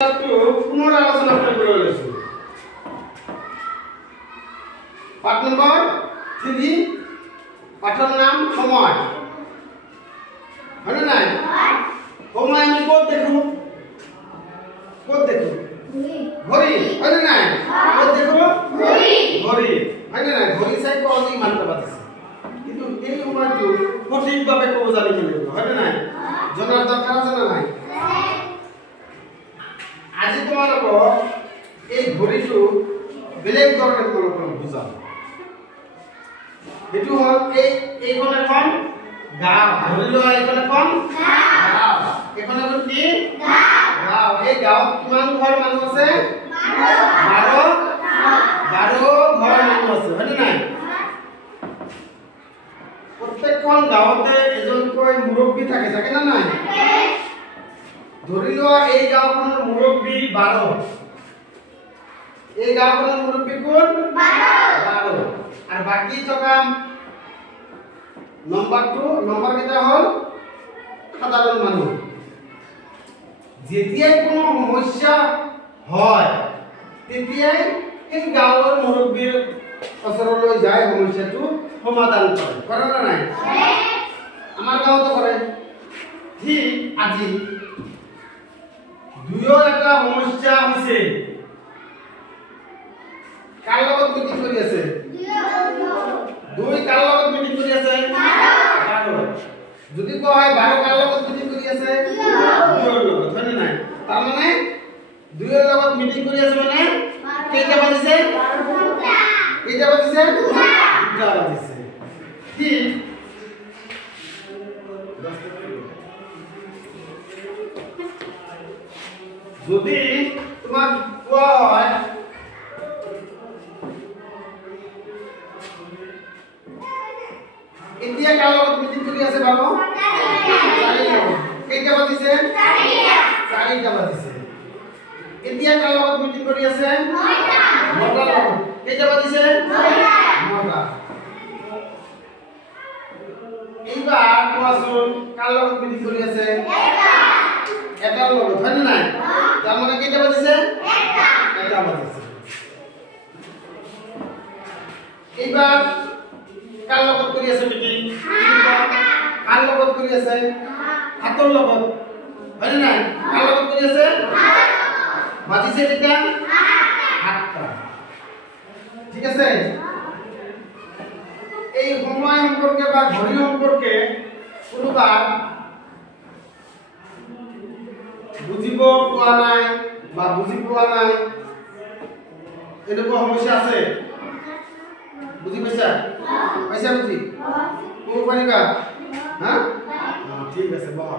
পুনৰ আলোচনা কৰিবলৈ লৈছো। পাঠ নম্বৰ 3 পাঠৰ নাম সময়। হয়নে নাই? সময় আমি ক'ত দেখো? ক'ত দেখো? ঘড়ি। হয়নে নাই? ক'ত দেখো? ঘড়ি। হয়নে নাই? ঘড়ি চাই কওঁতে ইমানটা বাজিছে, কিন্তু এই সময়টো সঠিকভাৱে ক'ব জানিব লাগিব। হয়নে নাই? জনাৰ দৰকাৰ আছে নে নাই? আজি তোমালোকক এই ঘড়িটো বেলেগ ধৰণে তোমালোকক বুজাম। এইটো হ'ল এইখন এখন গাঁও। ধৰি লোৱা এইখন এখন গাঁও। এইখন এখন কি গাঁও? এই গাঁৱত কিমান ঘৰ মানুহ আছে? 12 ঘৰ মানুহ আছে। হয়নে নাই? প্ৰত্যেকখন গাঁৱতে এজনকৈ মুৰব্বী থাকে, থাকে না নাই? ধৰি লোৱা এই গাঁওখনৰ মুৰব্বী 12। এই গাঁওখনৰ মুৰব্বী কোন? 12। আৰ বাকি থকা নম্বৰ কেইটা হল সাধাৰণ মানুষ। যেতিয়াই কোনো সমস্যা হয় তেতিয়াই এই গাঁৱৰ মুৰব্বীৰ ওচৰলৈ যায় সমস্যাটো সমাধান কৰে। কৰে না নাই? আমাৰ গাঁৱতো কৰে। ঠিক আজি দুয়ো এটা সমস্যা হৈছে। কাৰ লগত মিটিং কৰি আছে? দুই কাৰ লগত মিটিং কৰি আছে? 12। যদি কোৱা হয় 12 কাৰ লগত মিটিং কৰি আছে? দুইৰ লগত। হয়নে নাই? তাৰ মানে দুইৰ লগত মিটিং কৰি আছে মানে কেইটা বাজিছে? কেইটা বাজিছে? 2টা বাজিছে। ঠিক যদি তোমাক কোৱা হয় এতিয়া কাৰ লগত মিটিং কৰি আছে? বাবু কেইটা বাজিছে? 4টা বাজিছে। এতিয়া কাৰ লগত মিটিং কৰি আছে? 9টা লগত। কেইটা বাজিছে? 9টা। এইবাৰ কোৱাচোন কাৰ লগত মিটিং কৰি আছে? এটাৰ লগত। হয়নে নাই? তাৰ মানে কেইটা বাজিছে? 1টা বাজিছে। এইবাৰ কাৰ লগত কৰি আছে মিটিং? কাৰ লগত কৰি আছে? হাতৰ লগত। হয়নে নাই? কাৰ লগত কৰি আছে? বাজিছে কেইটা? 8টা। ঠিক আছে? এই সময় সম্পৰ্কে বা ঘড়ি সম্পৰ্কে কোনোবা বুজিব পোৱা নাই বা বুজি পোৱা নাই এনেকুৱা সমস্যা আছে? বুজি পাইছা? পাইছা বুজি? ক'ব পাৰিবা? হা? ঠিক আছে, বহা।